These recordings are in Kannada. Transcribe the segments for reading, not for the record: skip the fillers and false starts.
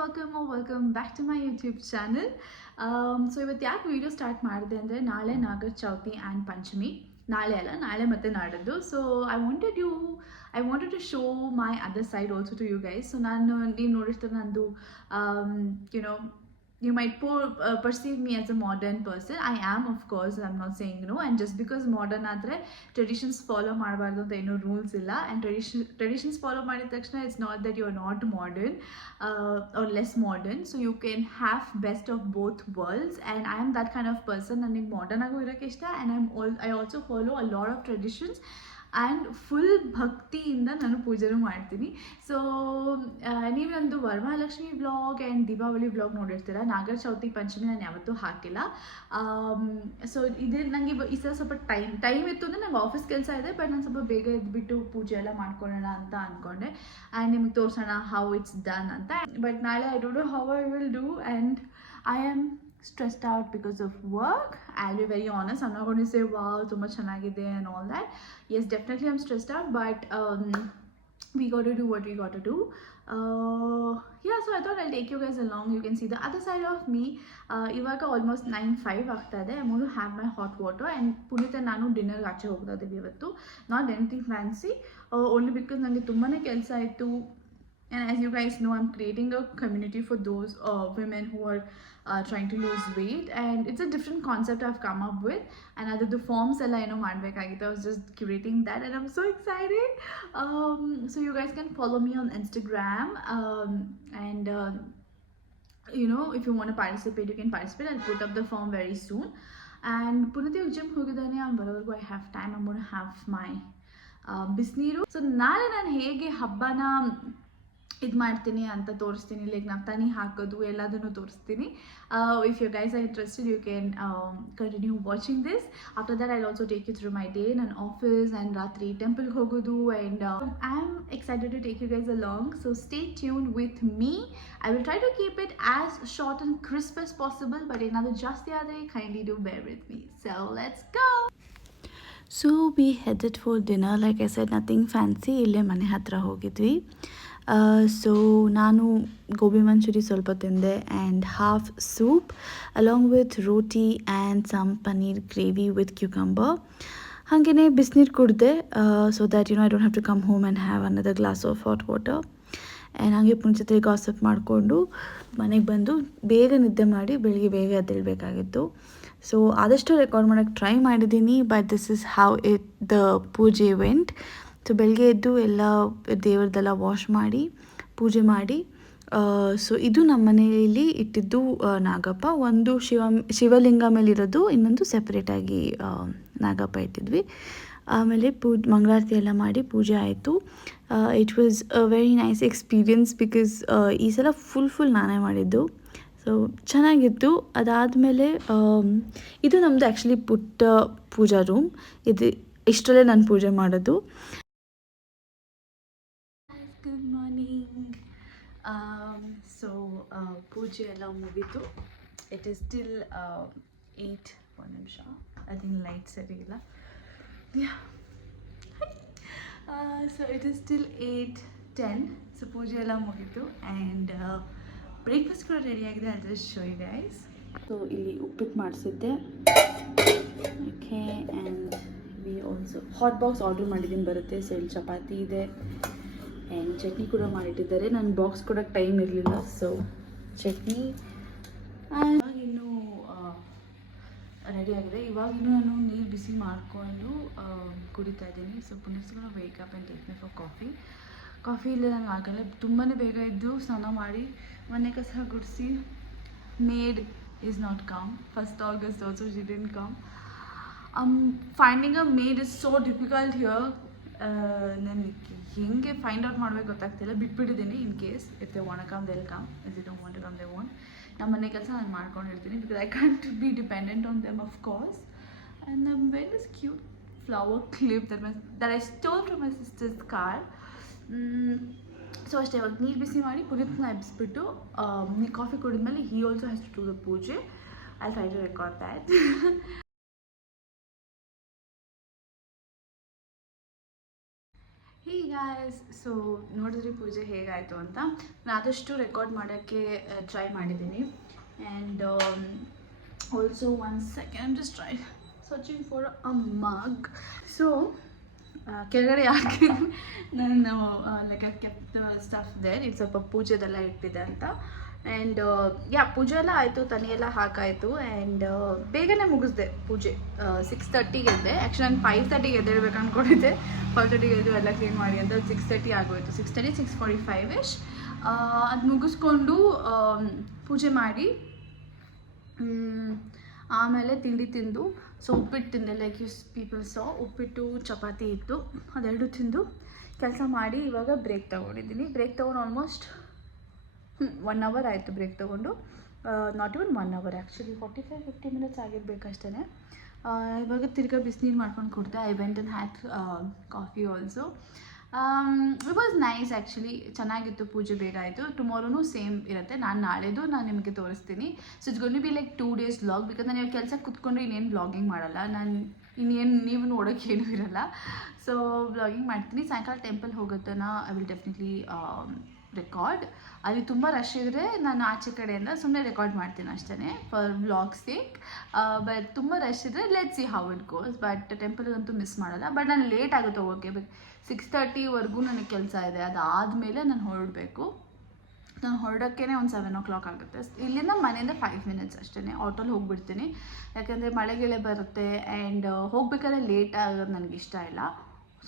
welcome back to my YouTube channel. So ಇವತ್ತು ಯಾಕೆ ವಿಡಿಯೋ ಸ್ಟಾರ್ಟ್ ಮಾಡಿದೆ ಅಂದರೆ ನಾಳೆ ನಾಗರ ಚೌತಿ ಆ್ಯಂಡ್ ಪಂಚಮಿ. ನಾಳೆ ಅಲ್ಲ, ನಾಳೆ ಮತ್ತು ನಾಡದ್ದು. So I wanted to show my other side also to you guys. So ನೀವು ನೋಡಿರ್ತಾರೆ ನಂದು you know you might perceive me as a modern person. I am, of course, I'm not saying no. And just because modern adre traditions follow ಮಾಡಬಾರ್ದು ಅಂತ ಏನೋ ರೂಲ್ಸ್ ಇಲ್ಲ. And traditions follow ಮಾಡಿದ ತಕ್ಷಣ it's not that you're not modern or less modern. So you can have best of both worlds. And I am that kind of person. ನನಗೆ modern ಆಗು ಇರೋಕ್ಕೆ ಇಷ್ಟ. And I also follow a lot of traditions. And full ಭಕ್ತಿಯಿಂದ ನಾನು ಪೂಜೆನೂ ಮಾಡ್ತೀನಿ. ಸೊ ನೀವು ನಂದು Varamahalakshmi vlog and Deepavali vlog ನೋಡಿರ್ತೀರ. ನಾಗರ ಚೌತಿ ಪಂಚಮಿ ನಾನು ಯಾವತ್ತೂ ಹಾಕಿಲ್ಲ. ಸೊ ಇದೇ ನನಗೆ ಈ ಸಲ ಸ್ವಲ್ಪ ಟೈಮ್ ಇತ್ತು ಅಂದರೆ ನಂಗೆ ಆಫೀಸ್ ಕೆಲಸ ಇದೆ. ಬಟ್ ನಾನು ಸ್ವಲ್ಪ ಬೇಗ ಎದ್ಬಿಟ್ಟು ಪೂಜೆ ಎಲ್ಲ ಮಾಡ್ಕೊಳ್ಳೋಣ ಅಂತ ಅಂದ್ಕೊಂಡೆ. ಆ್ಯಂಡ್ ನಿಮ್ಗೆ ತೋರಿಸೋಣ ಹೌ ಇಟ್ಸ್ ಡನ್ ಅಂತ. ಬಟ್ ನಾಳೆ I don't know how I will do. And I am stressed out because of work. I'll be very honest, I'm not going to say wow so much chanagide and all that. Yes, definitely I'm stressed out, but we got to do what we got to do. Yeah, so I thought I'll take you guys along. You can see the other side of me. Ivaga almost 9:05 ಆಗ್ತದೆ. I'm going to have my hot water and Puneeth ನಾನು ಡಿನ್ನರ್ಗೆ ಆಚೆ ಹೋಗ್ತಾ ಇದ್ದೀವಿ ಇವತ್ತು. Not anything fancy, only because ನನಗೆ ತುಂಬಾ ಕೆಲಸ ಇತ್ತು. And as you guys know, I'm creating a community for those women who are trying to lose weight, and it's a different concept I've come up with. And other the forms ella madbekagittu, I was just curating that, and I'm so excited. So you guys can follow me on Instagram, and you know, if you want to participate, you can participate. I'll put up the form very soon. And Punati gym hogidane, I'm baravargu I have time. I'm going to have my bisneeru. So naale ನಾನು ಹೇಗೆ ಹಬ್ಬನ ಇದು ಮಾಡ್ತೀನಿ ಅಂತ ತೋರಿಸ್ತೀನಿ. ಲೈಕ್ ನಫ್ತಾನಿ ಹಾಕೋದು ಎಲ್ಲದನ್ನು ತೋರಿಸ್ತೀನಿ. If you guys are interested you can continue watching this. After that I also take you through my day, ನನ್ನ ಆಫೀಸ್ ಆ್ಯಂಡ್ ರಾತ್ರಿ ಟೆಂಪಲ್ಗೆ ಹೋಗೋದು. And I am excited to take you guys along. So stay tune with me. I will try to keep it as short and crisp as possible. But ಏನಾದರೂ ಜಾಸ್ತಿ ಆದರೆ kindly do bear with me. So let's go. So we headed for dinner. Like I said nothing fancy. ಇಲ್ಲೇ ಮನೆ ಹತ್ರ ಹೋಗಿದ್ವಿ. ಸೊ ನಾನು ಗೋಬಿ ಮಂಚೂರಿ ಸ್ವಲ್ಪ ತಿಂದೆ and half soup along with roti and some paneer gravy with cucumber. ಹಾಗೆಯೇ ಬಿಸಿನೀರು ಕುಡಿದೆ so that I don't have to come home and have another glass of hot water. And ಹಾಗೆ ಮುಂಚೆ ಗಾಸಿಪ್ ಮಾಡಿಕೊಂಡು ಮನೆಗೆ ಬಂದು ಬೇಗ ನಿದ್ದೆ ಮಾಡಿ ಬೆಳಿಗ್ಗೆ ಬೇಗ ಎದ್ದೇಳಬೇಕಾಗಿತ್ತು. ಸೊ ಆದಷ್ಟು ರೆಕಾರ್ಡ್ ಮಾಡೋಕ್ಕೆ ಟ್ರೈ ಮಾಡಿದ್ದೀನಿ. But this is how the ಪೂಜೆ ವೆಂಟ್. ಸೊ ಬೆಳಗ್ಗೆ ಎದ್ದು ಎಲ್ಲ ದೇವ್ರದ್ದೆಲ್ಲ ವಾಶ್ ಮಾಡಿ ಪೂಜೆ ಮಾಡಿ. ಸೊ ಇದು ನಮ್ಮ ಮನೆಯಲ್ಲಿ ಇಟ್ಟಿದ್ದು ನಾಗಪ್ಪ. ಒಂದು ಶಿವಲಿಂಗ ಮೇಲಿರೋದು, ಇನ್ನೊಂದು ಸೆಪ್ರೇಟಾಗಿ ನಾಗಪ್ಪ ಇಟ್ಟಿದ್ವಿ. ಆಮೇಲೆ ಮಂಗಳಾರತಿ ಎಲ್ಲ ಮಾಡಿ ಪೂಜೆ ಆಯಿತು. It was a very nice experience because ಈ ಸಲ ಫುಲ್ ನಾನೇ ಮಾಡಿದ್ದು. ಸೊ ಚೆನ್ನಾಗಿತ್ತು. ಅದಾದಮೇಲೆ ಇದು ನಮ್ಮದು ಆ್ಯಕ್ಚುಲಿ ಪುಟ್ಟ ಪೂಜಾ ರೂಮ್. ಇಷ್ಟರಲ್ಲೇ ನಾನು ಪೂಜೆ ಮಾಡೋದು. Good morning. ಸೊ ಪೂಜೆ ಎಲ್ಲ ಮುಗೀತು. It is still 8. ಒಂದು ನಿಮಿಷ, ಐ ಥಿಂಕ್ ಲೈಟ್ ಸರಿ ಇಲ್ಲ. So it is still 8:10. So ಪೂಜೆ ಎಲ್ಲ ಮುಗೀತು ಆ್ಯಂಡ್ ಬ್ರೇಕ್ಫಾಸ್ಟ್ ಕೂಡ ರೆಡಿಯಾಗಿದೆ. I just show you guys. So ಇಲ್ಲಿ ಉಪ್ಪಿಟ್ಟು ಮಾಡಿಸಿದ್ದೆ. Okay. And we also hot box order ಮಾಡಿದ್ದೀನಿ, ಬರುತ್ತೆ. ಸೊ ಇಲ್ಲಿ ಚಪಾತಿ ಇದೆ ಆ್ಯಂಡ್ ಚಟ್ನಿ ಕೂಡ ಮಾಡಿಟ್ಟಿದ್ದಾರೆ. ನನ್ನ ಬಾಕ್ಸ್ ಕೊಡೋಕ್ಕೆ ಟೈಮ್ ಇರಲಿಲ್ಲ. ಸೊ ಚಟ್ನಿ ಆ್ಯಂಡ್ ಇನ್ನೂ ರೆಡಿಯಾಗಿದೆ. ಇವಾಗಿನ್ನೂ ನಾನು ನೀರು ಬಿಸಿ ಮಾಡಿಕೊಂಡು ಕುಡಿತಾ ಇದ್ದೀನಿ. ಸೊ ಪುನಃ wake up and take me for coffee ಇಲ್ಲ ನನಗೆ ಆಗಲ್ಲ. ತುಂಬಾ ಬೇಗ ಇದ್ದು ಸ್ನಾನ ಮಾಡಿ ಮನೆ ಕಸ ಗುಡಿಸಿ. Maid is not come. 1st August also she didn't come. Finding a maid is so difficult here. ನನಗೆ ಹೆಂಗೆ ಫೈಂಡ್ ಔಟ್ ಮಾಡಬೇಕು ಗೊತ್ತಾಗ್ತಿಲ್ಲ. ಬಿಟ್ಬಿಟ್ಟಿದ್ದೀನಿ. In case if they want come they come, if they don't want to come they want. ನಮ್ಮ ಮನೆ ಕೆಲಸ ನಾನು ಮಾಡ್ಕೊಂಡಿರ್ತೀನಿ because I can't be dependent on them of course. And then very this cute flower clip that I stole from my sisters car. So ಅಷ್ಟೇ. ಇವಾಗ ನೀರು ಬಿಸಿ ಮಾಡಿ ಪುನೀತ್ನ ಎಬ್ಬಿಸ್ಬಿಟ್ಟು ಕಾಫಿ ಕುಡಿದ್ಮೇಲೆ he also has to do the puja. I try to record that. Hey guys, so ನೋಡಿದ್ರಿ ಪೂಜೆ ಹೇಗಾಯಿತು ಅಂತ. ನಾನು ಆದಷ್ಟು ರೆಕಾರ್ಡ್ ಮಾಡೋಕ್ಕೆ ಟ್ರೈ ಮಾಡಿದ್ದೀನಿ. And also 1 second just try searching for a mug. So ಕೆಳಗಡೆ ಯಾಕೆ ನಾನು like I kept stuff there, ಇದು ಸ್ವಲ್ಪ ಪೂಜೆದೆಲ್ಲ ಇಟ್ಟಿದೆ ಅಂತ. ಆ್ಯಂಡ್ ಪೂಜೆ ಎಲ್ಲ ಆಯಿತು, ತನಿ ಎಲ್ಲ ಹಾಕಾಯಿತು. ಆ್ಯಂಡ್ ಬೇಗನೆ ಮುಗಿಸ್ದೆ ಪೂಜೆ. 6:30ಗೆ ಎದ್ದೆ. ಆ್ಯಕ್ಚುಲಿ ನಾನು 5:30ಗೆ ಎದ್ದೇಳ್ಬೇಕು ಅಂದ್ಕೊಂಡಿದ್ದೆ. 5:30ಗೆ ಎದ್ದು ಎಲ್ಲ ಕ್ಲೀನ್ ಮಾಡಿ ಅಂತ 6:30 ಆಗೋಯಿತು. 6:30, 6:45 ಅದು ಮುಗಿಸ್ಕೊಂಡು ಪೂಜೆ ಮಾಡಿ ಆಮೇಲೆ ತಿಂಡಿ ತಿಂದು, ಸೊ ಉಪ್ಪಿಟ್ಟು ತಿಂದೆ. ಲೈಕ್ ಯೂಸ್ ಪೀಪಲ್ ಸಾ ಉಪ್ಪಿಟ್ಟು ಚಪಾತಿ ಇತ್ತು, ಅದೆರಡು ತಿಂದು ಕೆಲಸ ಮಾಡಿ ಇವಾಗ ಬ್ರೇಕ್ ತೊಗೊಂಡಿದ್ದೀನಿ. ಬ್ರೇಕ್ ತೊಗೊಂಡು ಆಲ್ಮೋಸ್ಟ್ 1 ಅವರ್ ಆಯಿತು ಬ್ರೇಕ್ ತೊಗೊಂಡು. Not even 1 hour, actually 45-50 minutes ಆಗಿರಬೇಕಷ್ಟೇ. ಇವಾಗ ತಿರ್ಗಾ ಬಿಸಿನೀರು ಮಾಡ್ಕೊಂಡು ಕೊಡ್ತೆ. I went and had coffee also. It was nice actually. ಚೆನ್ನಾಗಿತ್ತು, ಪೂಜೆ ಬೇಗ ಆಯಿತು. ಟುಮಾರೋನು ಸೇಮ್ ಇರುತ್ತೆ. ನಾಳೆದು ನಾನು ನಿಮಗೆ ತೋರಿಸ್ತೀನಿ. So it's gonna be like 2 days vlog, because ನಾನು ಇವಾಗ ಕೆಲಸಕ್ಕೆ ಕುತ್ಕೊಂಡ್ರೆ ಇನ್ನೇನು ವ್ಲಾಗಿಂಗ್ ಮಾಡಲ್ಲ ನಾನು. ಇನ್ನೇನು ನೀವು ನೋಡೋಕ್ಕೆ ಏನೂ ಇರಲ್ಲ. ಸೊ ವ್ಲಾಗಿಂಗ್ ಮಾಡ್ತೀನಿ. ಸಾಯಂಕಾಲ ಟೆಂಪಲ್ ಹೋಗೋದನ್ನ ಐ ವಿಲ್ ಡೆಫಿನೆಟ್ಲಿ ರೆಕಾರ್ಡ್. ಅಲ್ಲಿ ತುಂಬ ರಶ್ ಇದ್ದರೆ ನಾನು ಆಚೆ ಕಡೆಯಿಂದ ಸುಮ್ಮನೆ ರೆಕಾರ್ಡ್ ಮಾಡ್ತೀನಿ ಅಷ್ಟೇ, ಫಾರ್ ವ್ಲಾಗ್ ಸೇಕ್. ಬಟ್ ತುಂಬ ರಶ್ ಇದ್ದರೆ let's see how it goes. But ಟೆಂಪಲ್ಗಂತೂ ಮಿಸ್ ಮಾಡಲ್ಲ. ಬಟ್ ನಾನು ಲೇಟ್ ಆಗುತ್ತೆ ಹೋಗೋಕ್ಕೆ. 6:30ವರೆಗೂ ನನಗೆ ಕೆಲಸ ಇದೆ. ಅದಾದಮೇಲೆ ನಾನು ಹೊರಡಬೇಕು. ನಾನು ಹೊರಡೋಕ್ಕೇ ಒಂದು 7 o'clock ಆಗುತ್ತೆ. ಇಲ್ಲಿಂದ ಮನೆಯಿಂದ 5 minutes ಅಷ್ಟೇ. ಆಟೋಲ್ಲಿ ಹೋಗ್ಬಿಡ್ತೀನಿ, ಯಾಕಂದರೆ ಮಳೆಗೆಳೆ ಬರುತ್ತೆ. ಆ್ಯಂಡ್ ಹೋಗ್ಬೇಕಾದ್ರೆ ಲೇಟ್ ಆಗೋದು ನನಗೆ ಇಷ್ಟ ಇಲ್ಲ.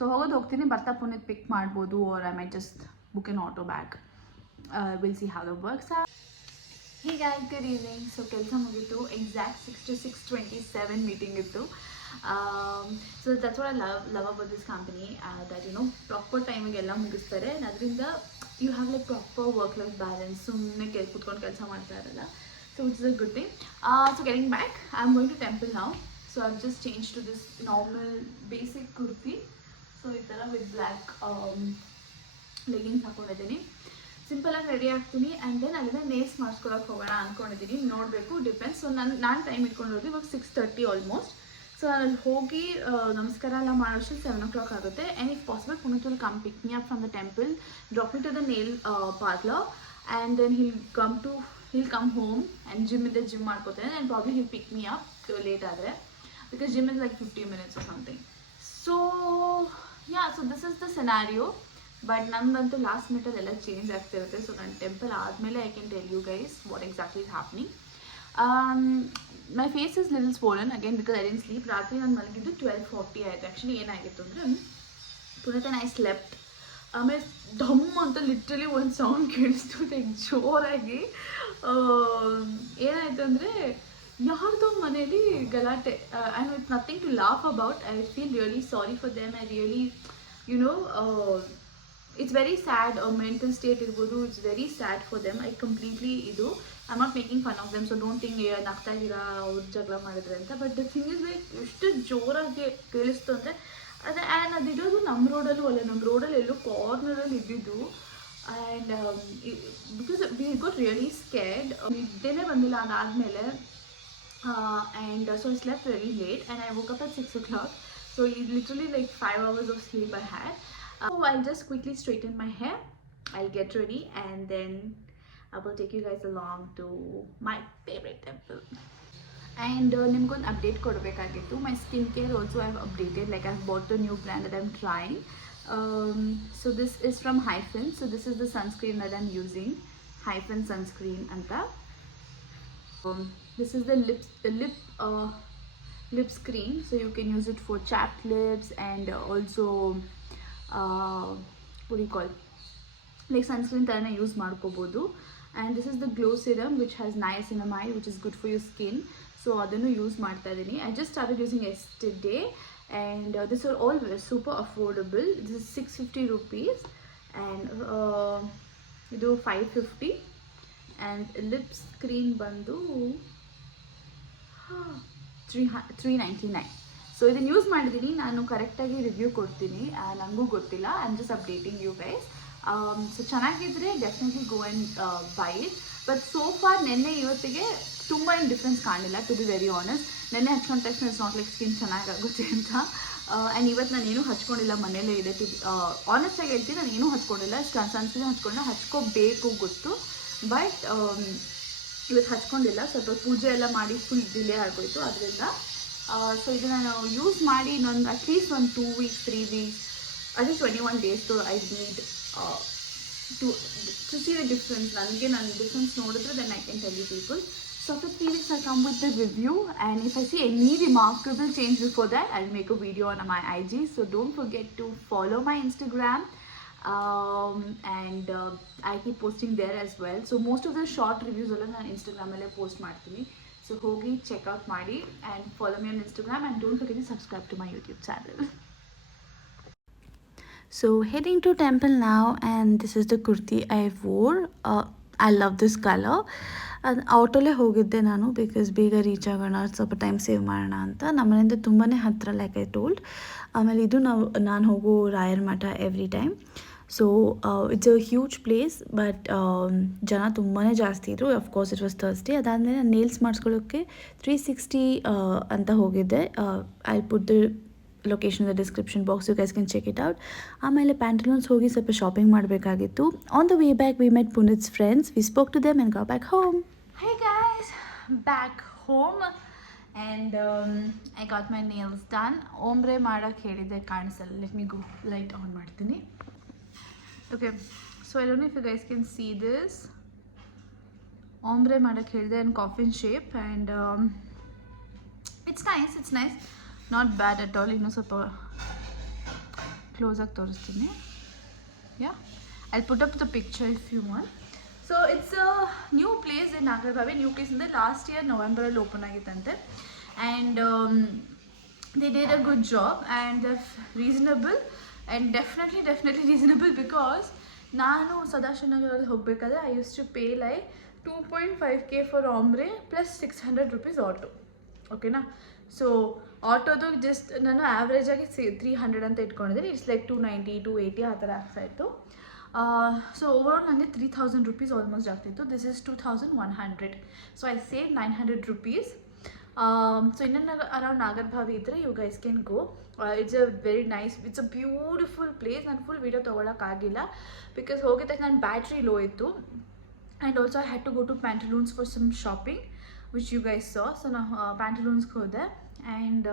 ಸೊ ಹೋಗ್ತೀನಿ, ಬರ್ತಾ ಪುನೀತ್ ಪಿಕ್ ಮಾಡ್ಬೋದು, or I might just book an auto back. We'll see how that works out. Hey guys, good evening. So ಕೆಲಸ ಮುಗಿತು. ಎಕ್ಸಾಕ್ಟ್ 6 to 6:27 ಮೀಟಿಂಗ್ ಇತ್ತು. So that's what I love about this company, that you know proper ಟೈಮಿಗೆಲ್ಲ ಮುಗಿಸ್ತಾರೆ. ಅದರಿಂದ you have like proper work life balance. ಸುಮ್ಮನೆ ಕೂತ್ಕೊಂಡು ಕೆಲಸ ಮಾಡ್ತಾ ಇರಲ್ಲ. So it's a good thing. So getting back, I am going to temple now. So I just change to this normal basic kurti. So ಈ ಥರ ವಿತ್ ಬ್ಲ್ಯಾಕ್ ಲೆಗಿನ್ಸ್ ಹಾಕೊಂಡಿದ್ದೀನಿ. ಸಿಂಪಲಾಗಿ ರೆಡಿ ಆಗ್ತೀನಿ. ಆ್ಯಂಡ್ ದೆನ್ ಅಲ್ಲಿಂದ ನೇಲ್ಸ್ ಮಾಡಿಸ್ಕೊಳಕ್ಕೆ ಹೋಗೋಣ ಅಂದ್ಕೊಂಡಿದ್ದೀನಿ. ನೋಡಬೇಕು, ಡಿಪೆಂಡ್ಸ್. ಸೊ ನಾನು ಟೈಮ್ ಇಟ್ಕೊಂಡಿರೋದು ಇವಾಗ 6:30 ಆಲ್ಮೋಸ್ಟ್. ಸೊ ಅಲ್ಲಿ ಹೋಗಿ ನಮಸ್ಕಾರ ಎಲ್ಲ ಮಾಡೋಷ್ಟು 7 o'clock ಆಗುತ್ತೆ. And if possible Puneeth will come pick me up from the temple, drop me to the nail parlour, and then he'll come home and gym ಇದ್ದರೆ ಜಿಮ್ ಮಾಡ್ಕೋತಾನೆ. And probably he'll pick me up late ಆದರೆ, because gym is like 50 minutes or something. So this is the scenario. But ನಮ್ಮದಂತೂ ಲಾಸ್ಟ್ ಮಿನಿಟಲ್ಲೆಲ್ಲ ಚೇಂಜ್ ಆಗ್ತಿರುತ್ತೆ. ಸೊ ನಾನು ಟೆಂಪಲ್ ಆದಮೇಲೆ I can tell you guys what exactly is happening. My face is little swollen again because I didn't sleep. ರಾತ್ರಿ ನಾನು ಮಲಗಿದ್ದು 12:40 ಆಯಿತು. ಆ್ಯಕ್ಚುಲಿ ಏನಾಗಿತ್ತು ಅಂದರೆ ಪುನೀತ್ ಆ್ಯಂಡ್ ಐ ಸ್ಲೆಪ್ಟ್. ಆಮೇಲೆ ಧಮ್ ಅಂತ ಲಿಟ್ರಲಿ ಒಂದು ಸೌಂಡ್ ಕೇಳಿಸ್ತು ಲೈಕ್ ಜೋರಾಗಿ. ಏನಾಯಿತು ಅಂದರೆ ಯಾರ್ದೋ ಮನೇಲಿ ಗಲಾಟೆ. And with nothing to laugh about. I feel really sorry for them. I really it's very sad. Mental state irbodu, it's very sad for them. I completely I'm not making fun of them, so don't think nagta ira ಅವರು ಜಗಳ ಮಾಡಿದ್ರೆ ಅಂತ. But the thing is like ಎಷ್ಟು ಜೋರಾಗಿ ಕೇಳಿಸ್ತು ಅಂದರೆ ಆ್ಯಂಡ್ ಅದಿರೋದು ನಮ್ಮ ರೋಡಲ್ಲೂ ಅಲ್ಲ, ನಮ್ಮ ರೋಡಲ್ಲಿ ಎಲ್ಲೋ ಕಾರ್ನರಲ್ಲಿ ಇದ್ದಿದ್ದು. And because we got really scared. ನಿದ್ದೆನೇ ಬಂದಿಲ್ಲ ಅದಾದಮೇಲೆ. And so I slept very late and I woke up at 6 o'clock. So literally like 5 hours of sleep I had. So I'll just quickly straighten my hair, I'll get ready, and then I will take you guys along to my favorite temple. And nimgondu update kodbekagiತ್ತು. My skincare also I've updated, like I've bought a new brand that I'm trying. So this is from Hyphen. So this is the sunscreen that I'm using, Hyphen sunscreen anta. This is the lip screen, so you can use it for chapped lips and also what do you call, like sunscreen tarana use ಮಾಡ್ಕೋಬಹುದು. And this is the glow serum which has niacinamide, which is good for your skin. So ಅದನ್ನು ಯೂಸ್ ಮಾಡ್ತಾ ಇದ್ದೀನಿ. I just started using yesterday, and these are all super affordable. This is 650 rupees and ಇದು 550. and lip screen ಬಂದು 399. ಸೊ ಇದನ್ನು ಯೂಸ್ ಮಾಡಿದ್ದೀನಿ. ನಾನು ಕರೆಕ್ಟಾಗಿ ರಿವ್ಯೂ ಕೊಡ್ತೀನಿ, ನನಗೂ ಗೊತ್ತಿಲ್ಲ. I am just updating you guys. So ಚೆನ್ನಾಗಿದ್ದರೆ definitely go and buy it. But so far ನೆನ್ನೆ ಇವತ್ತಿಗೆ ತುಂಬ ಏನು ಡಿಫ್ರೆನ್ಸ್ ಕಾಣಿಲ್ಲ, ಟು ಬಿ ವೆರಿ ಆನೆಸ್ಟ್. ನೆನ್ನೆ ಹಚ್ಕೊಂಡ ತಕ್ಷಣ ಇಟ್ಸ್ ನಾಟ್ ಲೈಕ್ ಸ್ಕಿನ್ ಚೆನ್ನಾಗಾಗುತ್ತೆ ಅಂತ. ಆ್ಯಂಡ್ ಇವತ್ತು ನಾನು ಏನೂ ಹಚ್ಕೊಂಡಿಲ್ಲ, ಮನೇಲೇ ಇದೆ. ಆನೆಸ್ಟಾಗಿ ಹೇಳ್ತೀನಿ, ನಾನು ಏನೂ ಹಚ್ಕೊಂಡಿಲ್ಲ. ಸನ್ಸ್ಕ್ರೀನ್ ಹಚ್ಕೊಂಡೆ, ಹಚ್ಕೋಬೇಕು ಗೊತ್ತು, ಬಟ್ ಇವತ್ತು ಹಚ್ಕೊಂಡಿಲ್ಲ. ಸ್ವಲ್ಪ ಪೂಜೆ ಎಲ್ಲ ಮಾಡಿ ಫುಲ್ ಡಿಲೇ ಆಗೋಯಿತು ಅದರಿಂದ. ಸೊ ಇದು ನಾನು ಯೂಸ್ ಮಾಡಿ ಇನ್ನೊಂದು ಅಟ್ಲೀಸ್ಟ್ ಒಂದು 2 weeks 3 weeks at least 21 days I need to see the difference. ನನಗೆ ನಾನು ಡಿಫ್ರೆನ್ಸ್ ನೋಡಿದ್ರೆ then I can tell you people. So after 3 weeks I'll come with the review, and if I see any remarkable change before that, I'll make a video on my IG. So don't forget to follow my Instagram, and I keep posting there as well. So most of the short reviews all ನಾನು Instagram post ಮಾಡ್ತೀನಿ. So ಹೋಗಿ check out ಮಾಡಿ and follow me on Instagram, and don't forget to subscribe to my YouTube channel. So heading to temple now, and this is the kurti I wore. I love this color. ಆಟೋಲೇ ಹೋಗಿದ್ದೆ ನಾನು, ಬಿಕಾಸ್ ಬೇಗ ರೀಚ್ ಆಗೋಣ, ಸ್ವಲ್ಪ ಟೈಮ್ ಸೇವ್ ಮಾಡೋಣ ಅಂತ. ನಮ್ಮನೆಯಿಂದ ತುಂಬಾ ಹತ್ತಿರ, ಲೈಕ್ ಐ ಟೋಲ್ಡ್. ಆಮೇಲೆ ಇದು ನಾನು ಹೋಗೋ ರಾಯರ ಮಠ every time. So it's a huge place, but ಜನ ತುಂಬಾ ಜಾಸ್ತಿ ಇದ್ದರು. Of course it was Thursday. ಅದಾದಮೇಲೆ ನಾನು ನೇಲ್ಸ್ ಮಾಡಿಸ್ಕೊಳ್ಳೋಕ್ಕೆ 360 ಅಂತ ಹೋಗಿದ್ದೆ. I put the location the description box, you guys can check it out. ಆಮೇಲೆ ಪ್ಯಾಂಟಲೂನ್ಸ್ ಹೋಗಿ ಸ್ವಲ್ಪ ಶಾಪಿಂಗ್ ಮಾಡಬೇಕಾಗಿತ್ತು. On the way back we met Puneeth's friends. We spoke to them and go back home. Hey guys, back home, and I got my nails done. Ombre ಮಾಡೋಕ್ಕೆ ಹೇಳಿದ್ದೆ, ಕಾಣಿಸಲ್ಲ. Let me go light on ಮಾಡ್ತೀನಿ. Okay, so I don't know if you guys can see this. Ombre ಮಾಡೋಕ್ಕೆ ಹೇಳಿದೆ, and coffin shape, and it's nice, not bad at all. ಇನ್ನೂ ಸ್ವಲ್ಪ ಕ್ಲೋಸಾಗಿ ತೋರಿಸ್ತೀನಿ. Yeah, I'll put up the picture if you want. So it's a new place in Nagarbavi. New place in the last year November ಅಲ್ಲಿ open ಆಗಿತ್ತಂತೆ, and they did a good job, and they're reasonable, and definitely reasonable, because ನಾನು ಸದಾಶಿವನಗರಲ್ಲಿ ಹೋಗಬೇಕಾದ್ರೆ I used to pay like 2.5K for ombre plus 600 rupees auto. ಓಕೆನಾ? ಸೊ ಆಟೋದು ಜಸ್ಟ್ ನಾನು ಆ್ಯಾವ್ರೇಜಾಗಿ 300 ಅಂತ ಇಟ್ಕೊಂಡಿದ್ದೀನಿ. ಇಟ್ಸ್ ಲೈಕ್ 290 280 ಆ ಥರ ಆಗ್ತಾಯಿತ್ತು. ಸೊ ಓವರಾಲ್ ನನಗೆ 3000 rupees ಆಲ್ಮೋಸ್ಟ್ ಆಗ್ತಿತ್ತು. This is 2100. So I save 900 rupees. ಸೊ ಇನ್ನೊಂದು ಅರೌಂಡ್ ನಾಗರ್ಭಾವಿ ಇದ್ದರೆ you guys can go. It's a very nice, it's a beautiful place. ನಾನು ಫುಲ್ ವೀಡಿಯೋ ತೊಗೊಳಕ್ಕಾಗಿಲ್ಲ, ಬಿಕಾಸ್ ಹೋಗಿದ ತಕ್ಷಣ ನನ್ನ ಬ್ಯಾಟ್ರಿ ಲೋ ಇತ್ತು. And also I had to go to Pantaloons for some shopping which you guys saw. So now pantaloons hode, and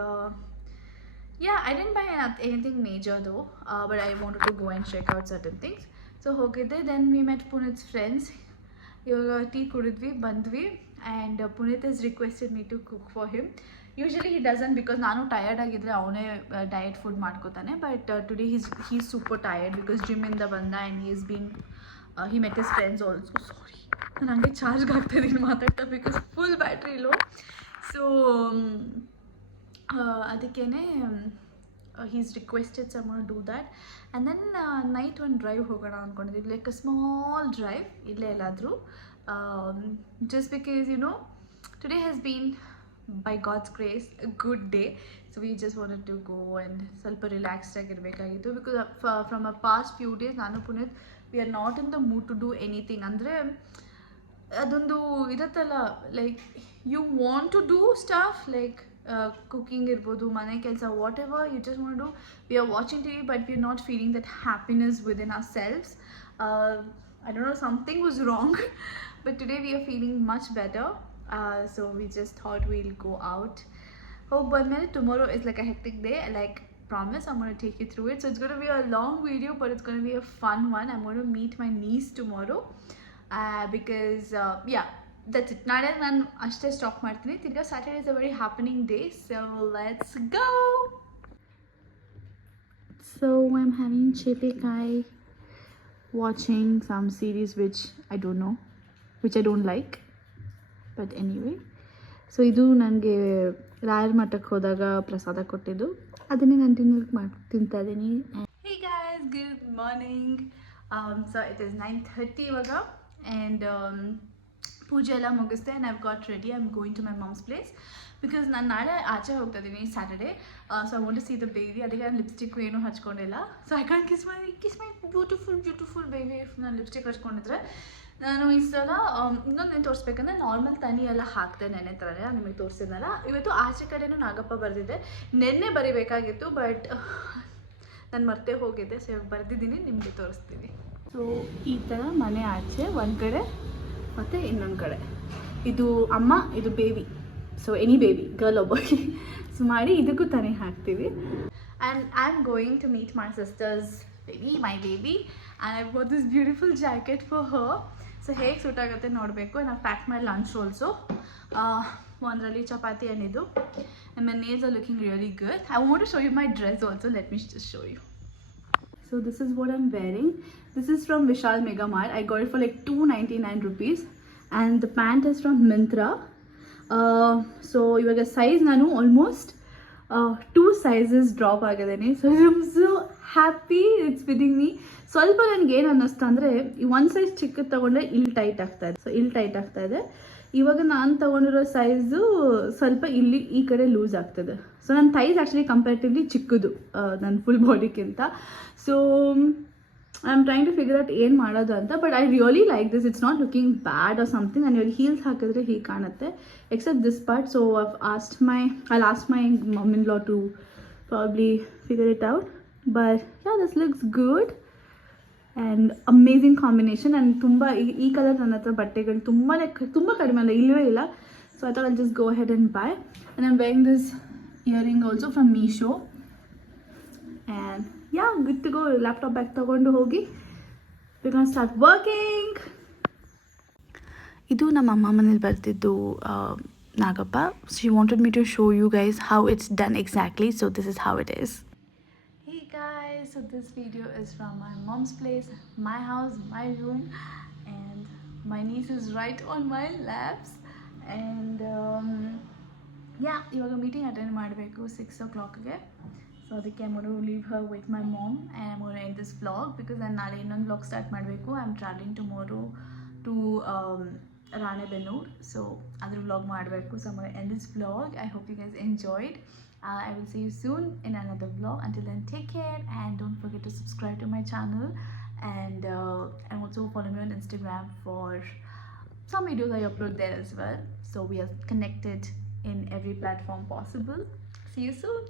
yeah, I didn't buy anything major though, but I wanted to go and check out certain things. So hogide, then we met Puneet's friends. Ivaga tea kudidvi bandvi, and Puneet has requested me to cook for him. Usually he doesn't, because ನಾನು ಟಯರ್ಡ್ ಆಗಿದ್ರೆ ಅವನೇ ಡಯಟ್ ಫುಡ್ ಮಾಡ್ಕೋತಾನೆ. But today he's super tired because gym ಇಂದ ಬಂದ, and he met his friends also. Sorry, ನಾನು ಹಂಗೆ ಚಾರ್ಜ್ಗೆ ಆಗ್ತಾಯಿದ್ದೀನಿ ಮಾತಾಡ್ತಾ, because full battery low. So ಅದಕ್ಕೇ he's requested someone to do that. And then night one drive ಹೋಗೋಣ ಅಂದ್ಕೊಂಡಿದ್ದೀವಿ, ಲೈಕ್ ಅ ಸ್ಮಾಲ್ ಡ್ರೈವ್, ಇಲ್ಲೇ ಎಲ್ಲಾದರೂ. Just because today has been, by God's grace, a good day. So we just wanted to go and ಸ್ವಲ್ಪ ರಿಲ್ಯಾಕ್ಸ್ಡ್ ಆಗಿರಬೇಕಾಗಿತ್ತು, because from a past few days ನಾನು Puneeth we are not in the mood to do anything. ಅಂದರೆ ಅದೊಂದು ಇರುತ್ತಲ್ಲ, like you want to do stuff, like cooking ಇರ್ಬೋದು, ಮನೆ ಕೆಲಸ, whatever you just want to do. We are watching TV, but we are not feeling that happiness within ourselves. I don't know, something was wrong. But today we are feeling much better. So we just thought we'll go out. Hope by tomorrow is like a hectic day. Like promise, I'm going to take you through it. So it's going to be a long video, but it's going to be a fun one. I'm going to meet my niece tomorrow. Because yeah, that's it. Nade ನಾನು ಅಷ್ಟೇ ಸ್ಟಾಪ್ ಮಾಡ್ತೀನಿ. ತಿರ್ಗಾ Saturday is a very happening day. So let's go. So I'm having chepekai, watching some series which I don't know, which I don't like, but anyway. So ಇದು ನನಗೆ ರಾಯರ ಮಠಕ್ಕೆ ಹೋದಾಗ ಪ್ರಸಾದ ಕೊಟ್ಟಿದ್ದು, ಅದನ್ನೇ ಕಂಟಿನ್ಯೂ ತಿಂತಾ ಇದ್ದೀನಿ. Hey guys, good morning. So it is 9:30 ಇವಾಗ, and ಪೂಜೆ ಎಲ್ಲ ಮುಗಿಸ್ದೆ, and I've got ready. I'm going to my mom's place because ನಾನು ನಾಳೆ ಆಚೆ ಹೋಗ್ತಾ ಇದ್ದೀನಿ Saturday. So I want to see the baby. ಅದಕ್ಕೆ ನಾನು ಲಿಪ್ಸ್ಟಿಕ್ಕು ಏನೂ ಹಚ್ಕೊಂಡಿಲ್ಲ. So I can kiss my beautiful baby if ನಾನು ಲಿಪ್ಸ್ಟಿಕ್ ಹಚ್ಕೊಂಡಿದ್ರೆ. ನಾನು ಈ ಸಲ ಇನ್ನೊಂದು ಏನು ತೋರಿಸ್ಬೇಕಂದ್ರೆ ನಾರ್ಮಲ್ ತನಿ ಎಲ್ಲ ಹಾಕ್ದೆ ನೆನೆ ಥರನೇ ನಾನು ನಿಮಗೆ ತೋರಿಸಿದ್ನಲ್ಲ. ಇವತ್ತು ಆಚೆ ಕಡೆನೂ ನಾಗಪ್ಪ ಬರೆದಿದ್ದೆ. ನೆನ್ನೆ ಬರಿಬೇಕಾಗಿತ್ತು ಬಟ್ ನಾನು ಮರ್ತೇ ಹೋಗಿದ್ದೆ. ಸೊ ಇವಾಗ ಬರೆದಿದ್ದೀನಿ, ನಿಮಗೆ ತೋರಿಸ್ತೀನಿ. ಸೊ ಈ ಥರ ಮನೆ ಆಚೆ ಒಂದು ಕಡೆ ಮತ್ತು ಇನ್ನೊಂದು ಕಡೆ ಇದು ಅಮ್ಮ, ಇದು baby. So any baby, girl ಒಬ್ಬ ಸೊ ಮಾಡಿ ಇದಕ್ಕೂ ತಾನೇ ಹಾಕ್ತೀವಿ. And I am going to meet my sister's baby, my baby. And I got this beautiful jacket for her. So ಹೇಗೆ ಸೂಟ್ ಆಗುತ್ತೆ ನೋಡಬೇಕು. ನಾವು ಪ್ಯಾಕ್ ಮೈ ಲಂಚ್ ಆಲ್ಸೋ. ಒಂದರಲ್ಲಿ ಚಪಾತಿ ಆ್ಯಂಡ್ ಇದು. And my nails are looking really good. I want to show you my dress also. Let me just show you. So this is what I'm wearing. This is from Vishal Mega Mart. I got it for like 299 rupees. And the pant is from Myntra. So ivaga size nanu almost 2 sizes drop ಆಗಿದ್ದೇನೆ. So I'm so happy it's fitting me. ಸ್ವಲ್ಪ ನನಗೆ ಏನು ಅನ್ನಿಸ್ತು ಅಂದರೆ ಈ ಒಂದು ಸೈಜ್ ಚಿಕ್ಕದು ತೊಗೊಂಡ್ರೆ ಇಲ್ಲಿ ಟೈಟ್ ಆಗ್ತಾ ಇದೆ. ಸೊ ಇಲ್ಲಿ ಟೈಟ್ ಆಗ್ತಾ ಇದೆ. ಇವಾಗ ನಾನು ತೊಗೊಂಡಿರೋ ಸೈಜು ಸ್ವಲ್ಪ ಇಲ್ಲಿ ಈ ಕಡೆ ಲೂಸ್ ಆಗ್ತದೆ. ಸೊ ನನ್ನ ಥೈಸ್ ಆ್ಯಕ್ಚುಲಿ ಕಂಪೇರಿಟಿವ್ಲಿ ಚಿಕ್ಕದು ನನ್ನ ಫುಲ್ ಬಾಡಿಗಿಂತ. So I am trying to figure out ಏನು ಮಾಡೋದು ಅಂತ. But I really like this. It's not looking bad or something. ನಾನು ಇವಾಗ ಹೀಲ್ಸ್ ಹಾಕಿದ್ರೆ ಹೀಗೆ ಕಾಣುತ್ತೆ except this part. So I ask my mom in law to probably figure it out. But yeah, this looks good and amazing combination. And ತುಂಬ ಈ ಕಲರ್ ನನ್ನ ಹತ್ರ ಬಟ್ಟೆಗಳು ತುಂಬ ಕಡಿಮೆ ಅಲ್ಲ, ಇಲ್ಲವೇ ಇಲ್ಲ. So I thought I'll just go head and buy. And I am wearing this earring also from Meesho. And yeah, good to go. Laptop bag ತೊಗೊಂಡು ಹೋಗಿ ವಿ ಕ್ಯಾನ್ ಸ್ಟಾರ್ಟ್ ವರ್ಕಿಂಗ್. ಇದು ನಮ್ಮ ಅಮ್ಮ ಮನೇಲಿ ಬರ್ತಿದ್ದು Nagappa. She wanted me to show you guys how it's done exactly. So this is how it is. Hey guys, so this video is from my mom's place, my house, my room, and my niece is right on my laps. And yeah, ivaga meeting attend ಮಾಡಬೇಕು 6 o'clockಗೆ. ಸೊ ಅದಕ್ಕೆ I'm going to leave her with my mom and I'm going to end this vlog because ನಾನು ನಾಳೆ ಇನ್ನೊಂದು vlog ಸ್ಟಾರ್ಟ್ ಮಾಡಬೇಕು. I am travelling tomorrow to Ranebennur. So ಅದ್ರ vlog ಮಾಡಬೇಕು. So I'm going to end this vlog. I hope you guys enjoyed. I will see you soon in another vlog. Until then, take care and don't forget to subscribe to my channel and also follow me on Instagram for some videos I upload there as well. So we are connected in every platform possible. See you soon.